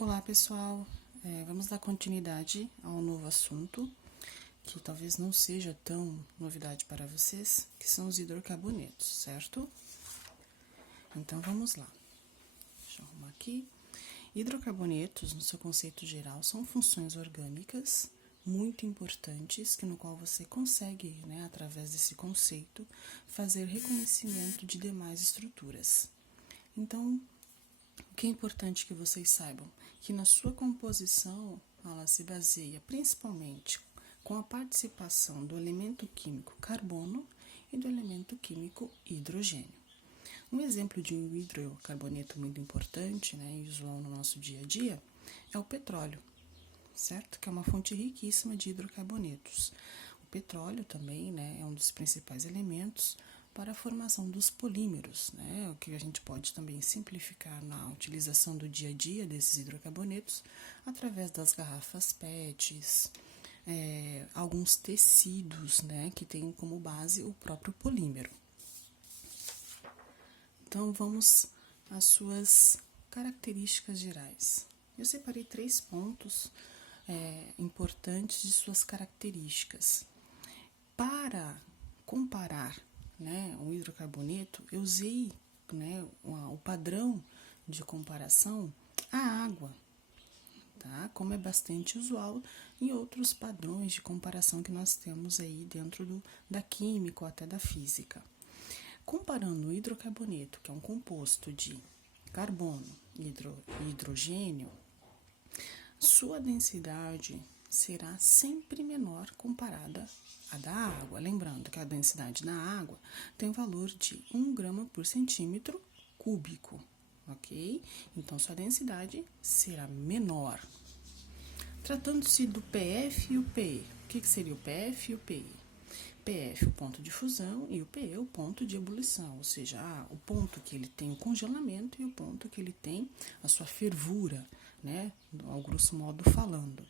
Olá pessoal, vamos dar continuidade ao novo assunto, que talvez não seja tão novidade para vocês, que são os hidrocarbonetos, certo? Então vamos lá, deixa eu arrumar aqui. Hidrocarbonetos, no seu conceito geral, são funções orgânicas muito importantes, no qual você consegue, através desse conceito, fazer reconhecimento de demais estruturas. Então, o que é importante que vocês saibam? Que na sua composição, ela se baseia principalmente com a participação do elemento químico carbono e do elemento químico hidrogênio. Um exemplo de um hidrocarboneto muito importante, e usual no nosso dia a dia, é o petróleo, certo? Que é uma fonte riquíssima de hidrocarbonetos. O petróleo também, é um dos principais elementos para a formação dos polímeros, o que a gente pode também simplificar na utilização do dia a dia desses hidrocarbonetos através das garrafas PETs, alguns tecidos, que têm como base o próprio polímero. Então, vamos às suas características gerais. Eu separei 3 pontos importantes de suas características. Para comparar um hidrocarboneto, eu usei o padrão de comparação à água, tá? Como é bastante usual em outros padrões de comparação que nós temos aí dentro da química ou até da física. Comparando o hidrocarboneto, que é um composto de carbono e hidrogênio, sua densidade será sempre menor comparada à da água. Lembrando que a densidade da água tem valor de 1 grama por centímetro cúbico, ok? Então, sua densidade será menor. Tratando-se do PF e o PE, o que seria o PF e o PE? PF, o ponto de fusão, e o PE, o ponto de ebulição, ou seja, o ponto que ele tem o congelamento e o ponto que ele tem a sua fervura, ao grosso modo falando.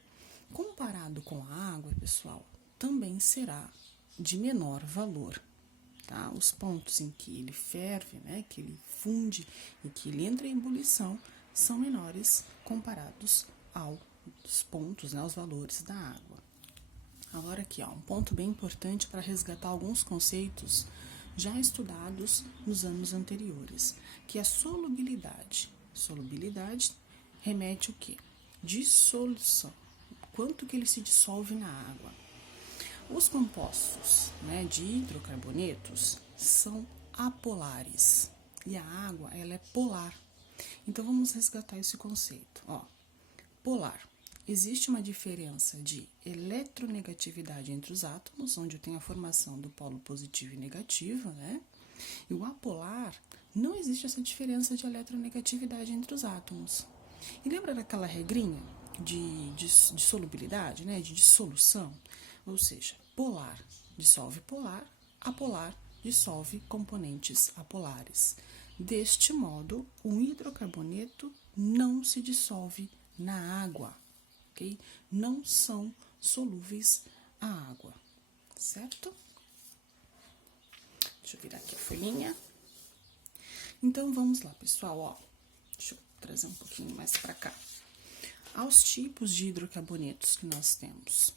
Comparado com a água, pessoal, também será de menor valor, tá? Os pontos em que ele ferve, que ele funde e que ele entra em ebulição são menores comparados aos pontos, aos valores da água. Agora aqui, um ponto bem importante para resgatar alguns conceitos já estudados nos anos anteriores, que é a solubilidade. Solubilidade remete o quê? Dissolução. Quanto que ele se dissolve na água. Os compostos de hidrocarbonetos são apolares e a água ela é polar. Então vamos resgatar esse conceito. Polar. Existe uma diferença de eletronegatividade entre os átomos, onde tem a formação do polo positivo e negativo, E o apolar, não existe essa diferença de eletronegatividade entre os átomos. E lembra daquela regrinha de solubilidade, de dissolução? Ou seja, polar dissolve polar, apolar dissolve componentes apolares. Deste modo, o hidrocarboneto não se dissolve na água, ok? Não são solúveis à água, certo? Deixa eu virar aqui a folhinha. Então, vamos lá, pessoal, Deixa eu trazer um pouquinho mais para cá. Aos tipos de hidrocarbonetos que nós temos.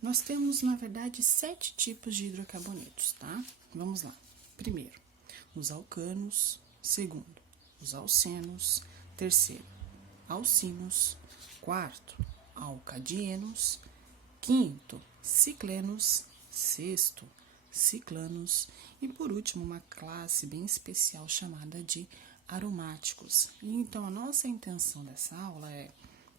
Nós temos, na verdade, 7 tipos de hidrocarbonetos, tá? Vamos lá. Primeiro, os alcanos. Segundo, os alcenos. Terceiro, alcinos. Quarto, alcadienos. Quinto, ciclenos. Sexto, ciclanos. E por último, uma classe bem especial chamada de aromáticos. Então, a nossa intenção dessa aula é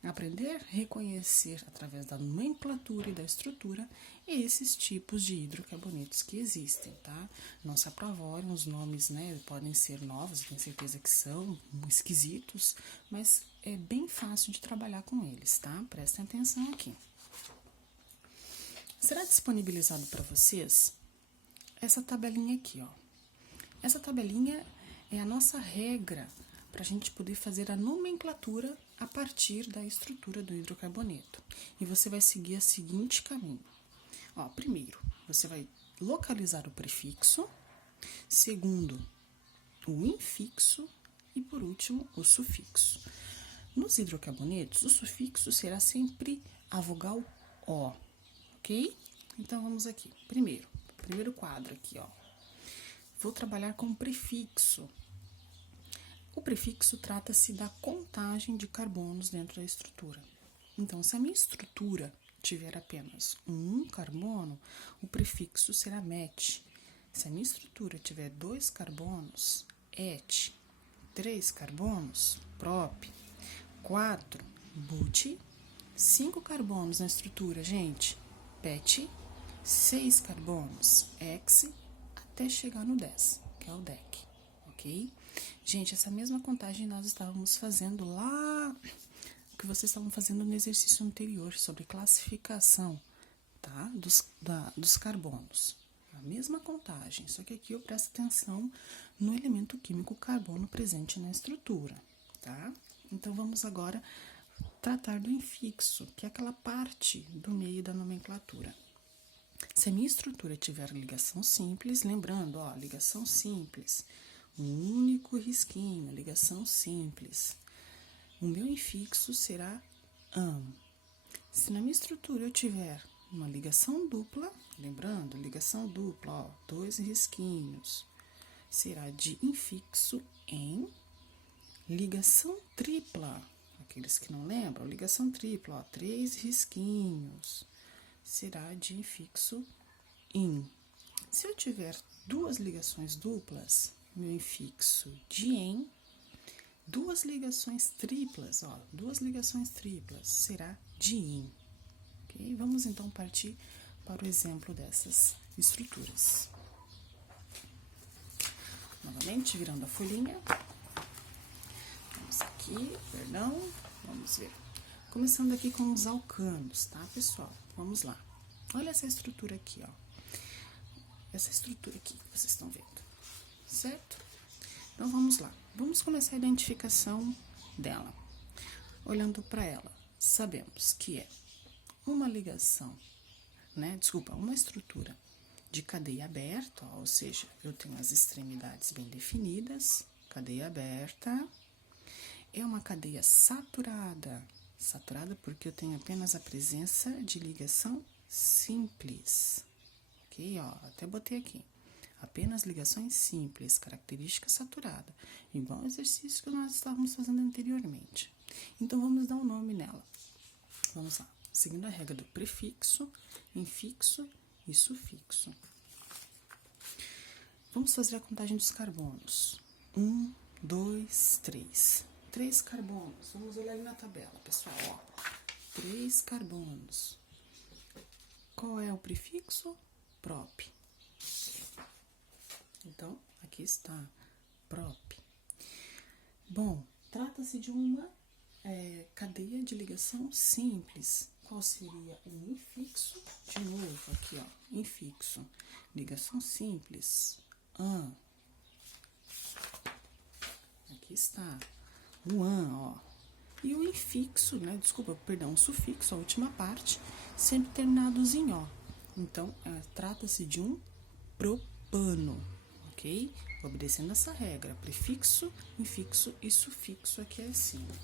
aprender a reconhecer, através da nomenclatura e da estrutura, esses tipos de hidrocarbonetos que existem, tá? Não se apavorem, os nomes, podem ser novos, tenho certeza que são esquisitos, mas é bem fácil de trabalhar com eles, tá? Prestem atenção aqui. Será disponibilizado para vocês essa tabelinha aqui, Essa tabelinha é a nossa regra para a gente poder fazer a nomenclatura a partir da estrutura do hidrocarboneto. E você vai seguir o seguinte caminho. Primeiro, você vai localizar o prefixo. Segundo, o infixo. E por último, o sufixo. Nos hidrocarbonetos, o sufixo será sempre a vogal O, ok? Então, vamos aqui. Primeiro quadro aqui, ó. Vou trabalhar com prefixo. O prefixo trata-se da contagem de carbonos dentro da estrutura. Então, se a minha estrutura tiver apenas um carbono, o prefixo será met. Se a minha estrutura tiver 2 carbonos, et. 3 carbonos, prop. 4, but. 5 carbonos na estrutura, gente, pet. 6 carbonos, ex, até chegar no 10, que é o dec, ok? Gente, essa mesma contagem nós estávamos fazendo lá, que vocês estavam fazendo no exercício anterior, sobre classificação, tá? Dos carbonos. A mesma contagem, só que aqui eu presto atenção no elemento químico carbono presente na estrutura, tá? Então, vamos agora tratar do infixo, que é aquela parte do meio da nomenclatura. Se a minha estrutura tiver ligação simples, lembrando, ó, ligação simples, um único risquinho, ligação simples, o meu infixo será am. Se na minha estrutura eu tiver uma ligação dupla, lembrando, ligação dupla, ó, 2 risquinhos, será de infixo em. Ligação tripla, aqueles que não lembram, ligação tripla, ó, 3 risquinhos, será de infixo in. Se eu tiver 2 ligações duplas, meu infixo de em. 2 ligações triplas, ó, 2 ligações triplas, será de in. Ok? Vamos então partir para o exemplo dessas estruturas. Novamente, virando a folhinha. Vamos aqui, vamos ver. Começando aqui com os alcanos, tá, pessoal? Vamos lá. Olha essa estrutura aqui, ó. Essa estrutura aqui que vocês estão vendo, certo? Então, vamos lá. Vamos começar a identificação dela. Olhando para ela, sabemos que é uma ligação, uma estrutura de cadeia aberta, ó, ou seja, eu tenho as extremidades bem definidas, cadeia aberta. É uma cadeia saturada, porque eu tenho apenas a presença de ligação simples, ok? Ó, até botei aqui, apenas ligações simples, característica saturada, igual ao exercício que nós estávamos fazendo anteriormente. Então, vamos dar um nome nela. Vamos lá, seguindo a regra do prefixo, infixo e sufixo. Vamos fazer a contagem dos carbonos. 1, 2, 3. 3 carbonos. Vamos olhar ali na tabela, pessoal, ó. 3 carbonos. Qual é o prefixo? Prop. Então, aqui está, prop. Bom, trata-se de uma cadeia de ligação simples. Qual seria o infixo? De novo, aqui, ó, infixo. Ligação simples. Aqui está. O an, ó. E o infixo, o sufixo, a última parte, sempre terminados em ó. Então, trata-se de um propano, ok? Obedecendo essa regra, prefixo, infixo e sufixo aqui acima.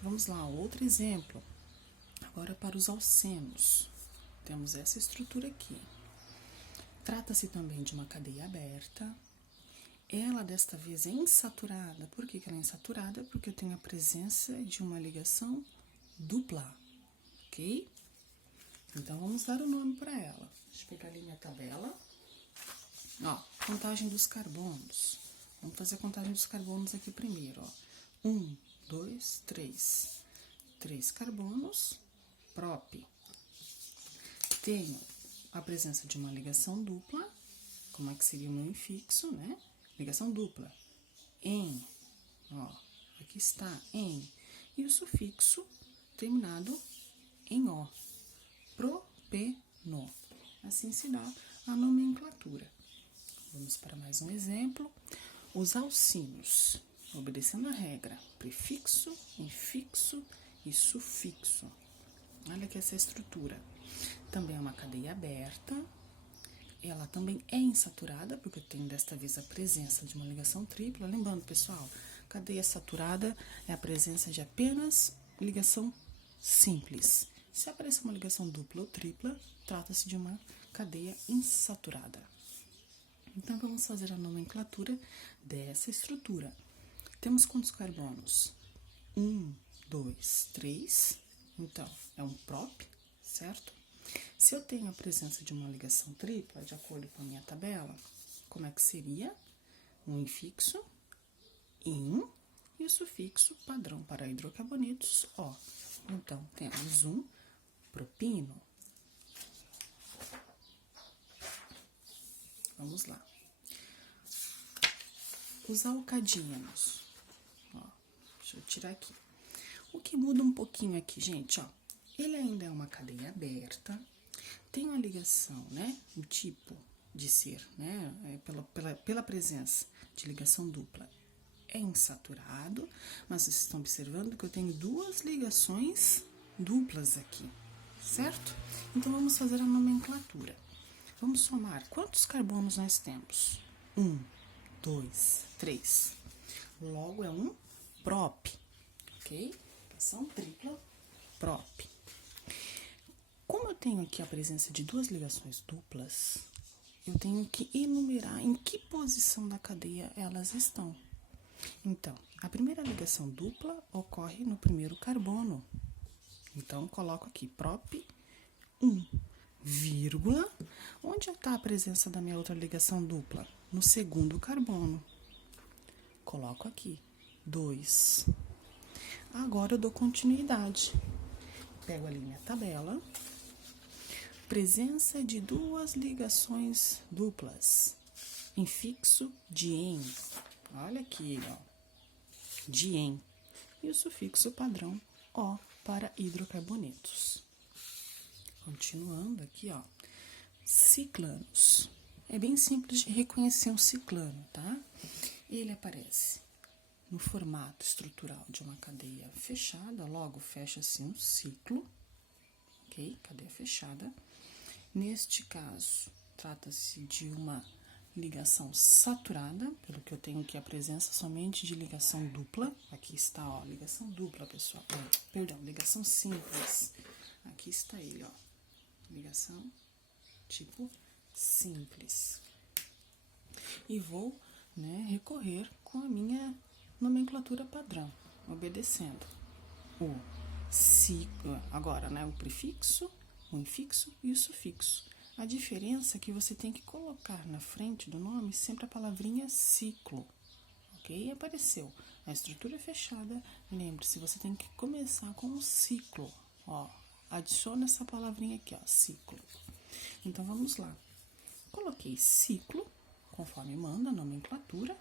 Vamos lá, outro exemplo. Agora para os alcenos. Temos essa estrutura aqui. Trata-se também de uma cadeia aberta. Ela, desta vez, é insaturada. Por que ela é insaturada? Porque eu tenho a presença de uma ligação dupla, ok? Então, vamos dar o nome para ela. Deixa eu pegar ali minha tabela. Ó, contagem dos carbonos. Vamos fazer a contagem dos carbonos aqui primeiro, ó. 1, 2, 3. 3 carbonos, prop. Tenho a presença de uma ligação dupla. Como é que seria o meu infixo, né? Ligação dupla, em, ó, aqui está, em, e o sufixo terminado em ó, propeno. Assim se dá a nomenclatura. Vamos para mais um exemplo. Os alcinos, obedecendo a regra, prefixo, infixo e sufixo. Olha aqui essa estrutura. Também é uma cadeia aberta. Ela também é insaturada, porque eu tenho desta vez a presença de uma ligação tripla. Lembrando, pessoal, Cadeia saturada é a presença de apenas ligação simples. Se aparecer uma ligação dupla ou tripla, trata-se de uma cadeia insaturada. Então, vamos fazer a nomenclatura dessa estrutura. Temos quantos carbonos? 1, 2, 3. Então, é um prop, certo? Se eu tenho a presença de uma ligação tripla, de acordo com a minha tabela, como é que seria? Um infixo, in, e o sufixo padrão para hidrocarbonetos, O. Então, temos um propino. Vamos lá. Os alcadíanos. Ó, deixa eu tirar aqui. O que muda um pouquinho aqui, gente, ó. Ele ainda é uma cadeia aberta. Tem uma ligação, né? O tipo de ser, né? Pela presença de ligação dupla. É insaturado, mas vocês estão observando que eu tenho duas ligações duplas aqui, certo? Então, vamos fazer a nomenclatura. Vamos somar. Quantos carbonos nós temos? 1, 2, 3. Logo, é um prop, ok? Ligação tripla, prop. Como eu tenho aqui a presença de duas ligações duplas, eu tenho que enumerar em que posição da cadeia elas estão. Então, a primeira ligação dupla ocorre no primeiro carbono. Então, coloco aqui prop 1, vírgula. Onde está a presença da minha outra ligação dupla? No segundo carbono. Coloco aqui 2. Agora eu dou continuidade. Pego ali minha tabela. Presença de duas ligações duplas. Infixo dien. Olha aqui, ó. Dien. E o sufixo padrão O para hidrocarbonetos. Continuando aqui, ó. Ciclanos. É bem simples de reconhecer um ciclano, tá? Ele aparece no formato estrutural de uma cadeia fechada, logo fecha-se um ciclo, ok? Cadeia fechada. Neste caso, trata-se de uma ligação saturada, pelo que eu tenho aqui a presença somente de ligação dupla. Aqui está, ó, ligação dupla, pessoal. Perdão, ligação simples. Aqui está ele, ó. Ligação tipo simples. E vou, né, recorrer com a minha nomenclatura padrão, obedecendo o ciclo, agora, né, o prefixo, o infixo e o sufixo. A diferença é que você tem que colocar na frente do nome sempre a palavrinha ciclo, ok? Apareceu a estrutura fechada, lembre-se, você tem que começar com o ciclo, ó, adiciona essa palavrinha aqui, ó, ciclo. Então, vamos lá. Coloquei ciclo, conforme manda a nomenclatura,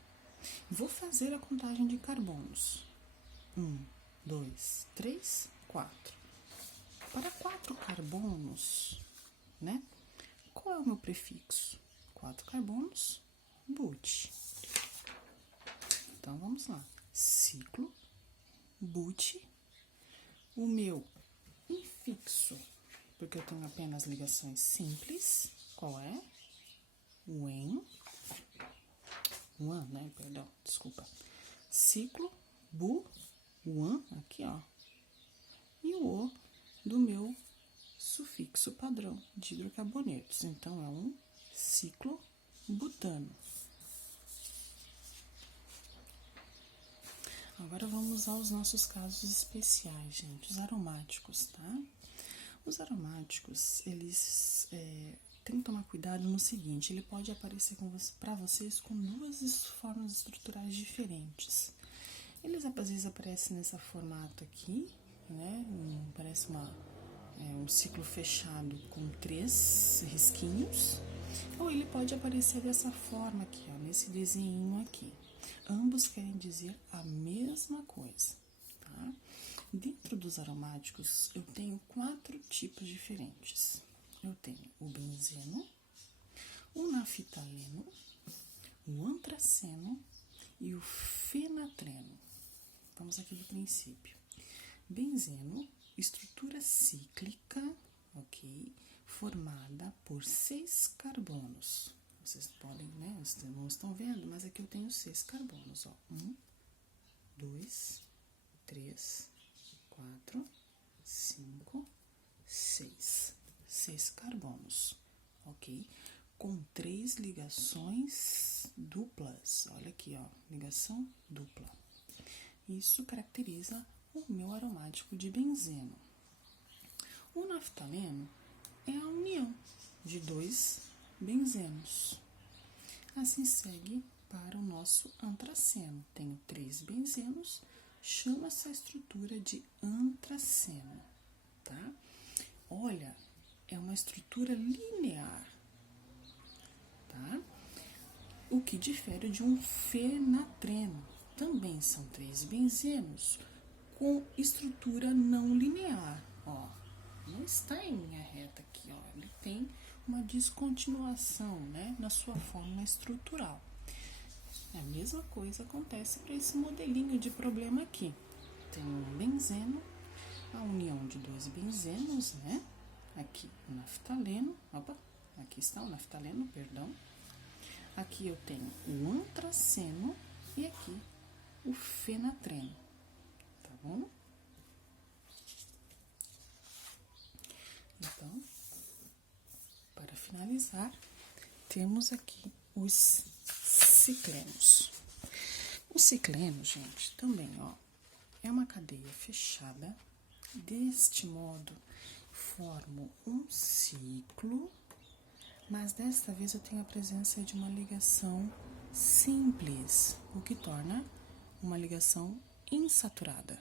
vou fazer a contagem de carbonos. 1, 2, 3, 4. Para 4 carbonos, né? Qual é o meu prefixo? 4 carbonos, but. Então, vamos lá. Ciclo, but. O meu infixo, porque eu tenho apenas ligações simples. Qual é? When. One, né? Perdão, desculpa. Ciclo, bu, one, aqui, ó. E o O do meu sufixo padrão de hidrocarbonetos. Então, é um ciclo butano. Agora, vamos aos nossos casos especiais, gente. Os aromáticos, tá? Os aromáticos, eles tem que tomar cuidado no seguinte, ele pode aparecer para vocês com duas formas estruturais diferentes. Eles às vezes aparecem nesse formato aqui, né? Parece um ciclo fechado com 3 risquinhos, ou ele pode aparecer dessa forma aqui, ó, nesse desenho aqui. Ambos querem dizer a mesma coisa, tá? Dentro dos aromáticos, eu tenho 4 tipos diferentes. Eu tenho o benzeno, o naftaleno, o antraceno e o fenatreno. Vamos aqui do princípio. Benzeno, estrutura cíclica, ok? Formada por 6 carbonos. Vocês podem, né? Vocês não estão vendo, mas aqui eu tenho 6 carbonos, ó. 1, 2, 3, 4, 5, 6. 6 carbonos, ok? Com 3 ligações duplas. Olha aqui, ó, ligação dupla. Isso caracteriza o meu aromático de benzeno. O naftaleno é a união de 2 benzenos. Assim segue para o nosso antraceno. Tenho 3 benzenos, chama essa estrutura de antraceno, tá? Olha, é uma estrutura linear, tá? O que difere de um fenatreno. Também são 3 benzenos com estrutura não linear, ó. Não está em linha reta aqui, ó. Ele tem uma descontinuação, né, na sua forma estrutural. A mesma coisa acontece para esse modelinho de problema aqui. Tem um benzeno, a união de 2 benzenos, né? Aqui o naftaleno, opa, aqui está o naftaleno, perdão. Aqui eu tenho o antraceno e aqui o fenatreno, tá bom? Então, para finalizar, temos aqui os ciclenos. O cicleno, gente, também, ó, é uma cadeia fechada. Deste modo, formo um ciclo, mas desta vez eu tenho a presença de uma ligação simples, o que torna uma ligação insaturada.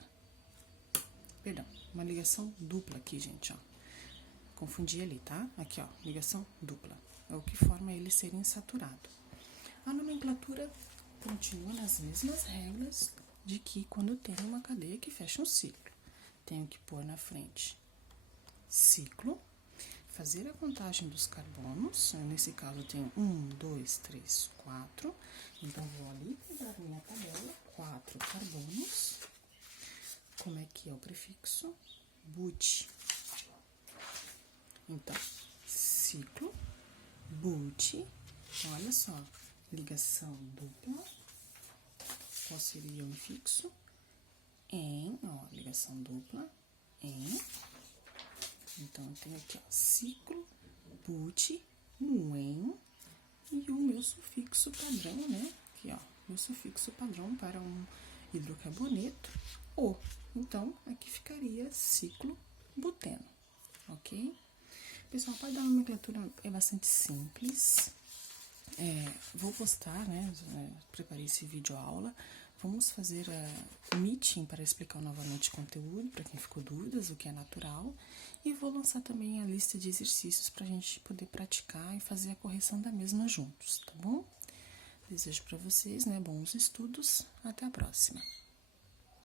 Perdão, uma ligação dupla aqui, gente, ó. Confundi ali, tá? Aqui, ó, ligação dupla. É o que forma ele ser insaturado. A nomenclatura continua nas mesmas regras de que quando eu tenho uma cadeia que fecha um ciclo. Tenho que pôr na frente ciclo, fazer a contagem dos carbonos. Nesse caso, eu tenho 1, 2, 3, 4. Então, vou ali pegar minha tabela, 4 carbonos. Como é que é o prefixo? But. Então, ciclo, but, olha só, ligação dupla, qual seria o infixo? Em, ó, ligação dupla, em, então eu tenho aqui, ó, ciclo, but, no em, e o meu sufixo padrão, né, aqui, ó, meu sufixo padrão para um hidrocarboneto, o, então, aqui ficaria ciclo buteno, ok? Pessoal, a parte da nomenclatura é bastante simples. Vou postar, né? Preparei esse vídeo aula. Vamos fazer meeting para explicar novamente o conteúdo, para quem ficou dúvidas, o que é natural. E vou lançar também a lista de exercícios para a gente poder praticar e fazer a correção da mesma juntos, tá bom? Desejo para vocês, né, bons estudos. Até a próxima.